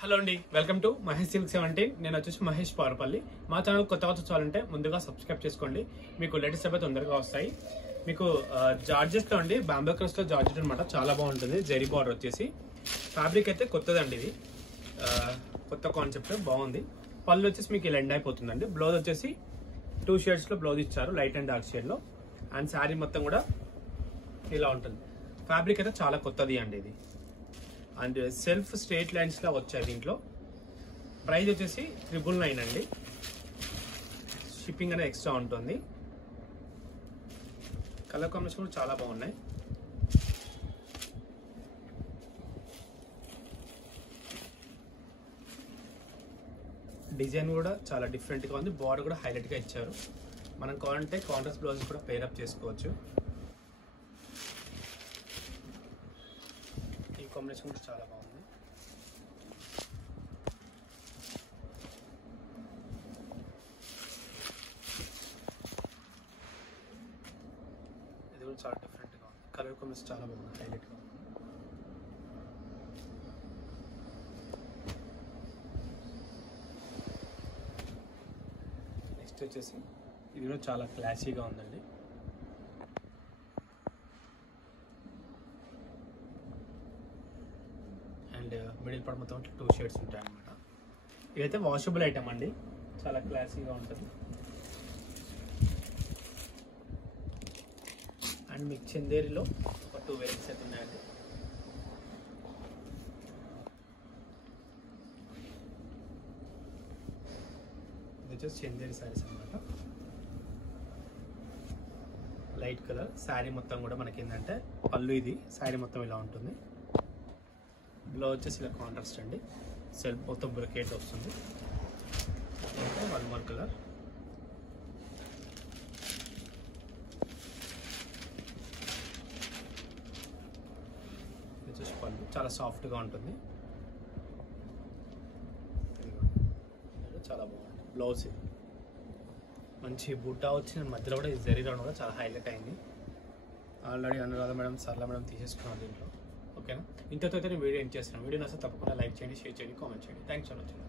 Hello అండి, welcome to Mahesh silk 17. నేను వచ్చేసి మహేష్ పారపల్లి. మా ఛానల్ కొత్తగా చూడాలంటే ముందుగా సబ్స్క్రైబ్ చేసుకోండి. మీకు లేటెస్ట్ అప్డేట్ తొందరగా వస్తాయి. మీకు జార్జెస్లో అండి, బాంబే క్రస్లో జార్జెట్ అనమాట, చాలా బాగుంటుంది. జెరీ బార్డర్ వచ్చేసి ఫ్యాబ్రిక్ అయితే కొత్తదండి, ఇది కొత్త కాన్సెప్ట్, బాగుంది. పళ్ళు వచ్చేసి మీకు ఇలా ఎండ్ అయిపోతుందండి. బ్లౌజ్ వచ్చేసి 2 షేడ్స్లో బ్లౌజ్ ఇచ్చారు, లైట్ అండ్ డార్క్ షేడ్లో. అండ్ శారీ మొత్తం కూడా ఇలా ఉంటుంది. ఫ్యాబ్రిక్ అయితే చాలా కొత్తది అండి ఇది. అండ్ సెల్ఫ్ స్ట్రేట్ లైన్స్ లా వచ్చాయి. దీంట్లో ప్రైస్ వచ్చేసి 999 అండి. షిప్పింగ్ అనేది ఎక్స్ట్రా ఉంటుంది. కలర్ కాంబినేషన్ కూడా చాలా బాగున్నాయి. డిజైన్ కూడా చాలా డిఫరెంట్గా ఉంది. బార్డర్ కూడా హైలైట్గా ఇచ్చారు. మనం కావాలంటే కాంట్రాస్ట్ బ్లౌజ్ కూడా పేరప్ చేసుకోవచ్చు. ఈ కాంబినేషన్ కూడా చాలా బాగుంది. ఇది కూడా చాలా డిఫరెంట్గా ఉంది. కలర్ కాంబినేషన్ చాలా బాగుంది, హైలైట్గా ఉంది. నెక్స్ట్ వచ్చేసి ఇది కూడా చాలా క్లాసీగా ఉందండి. అండ్ మిడిల్ పార్ట్ మొత్తం 2 షేడ్స్ ఉంటాయి అన్నమాట. ఇదైతే వాషబుల్ ఐటమ్ అండి, చాలా క్లాసీగా ఉంటుంది. అండ్ మీకు చందేరిలో ఒక 2 వెరైటీస్ అయితే ఉన్నాయండి. ఇది వచ్చేసి చందేరి శారీస్ అనమాట. లైట్ కలర్ శారీ మొత్తం కూడా మనకి ఏంటంటే పళ్ళు, ఇది శారీ మొత్తం ఇలా ఉంటుంది. బ్లౌజ్ వచ్చేసి ఇలా కాంట్రాస్ట్ అండి. సెల్ఫ్ మొత్తం బ్రొకేట్ వస్తుంది. One more colour. వచ్చేసి పళ్ళు చాలా సాఫ్ట్గా ఉంటుంది. చాలా బాగుంది. బ్లౌజ్ మంచి బుట్టా వచ్చి మధ్యలో కూడా ఇది జరీ రావడం కూడా చాలా హైలైట్ అయింది. ఆల్రెడీ అనురాధ మేడం, సరళ మేడం తీసేసుకున్నాను దీంట్లో. ఓకేనా? ఇంతతో అయితే నేను వీడియో ఏం చేస్తున్నాను. వీడియో నచ్చితే తప్పకుండా లైక్ చేయండి, షేర్ చేయండి, కామెంట్ చేయండి. Thanks for watching.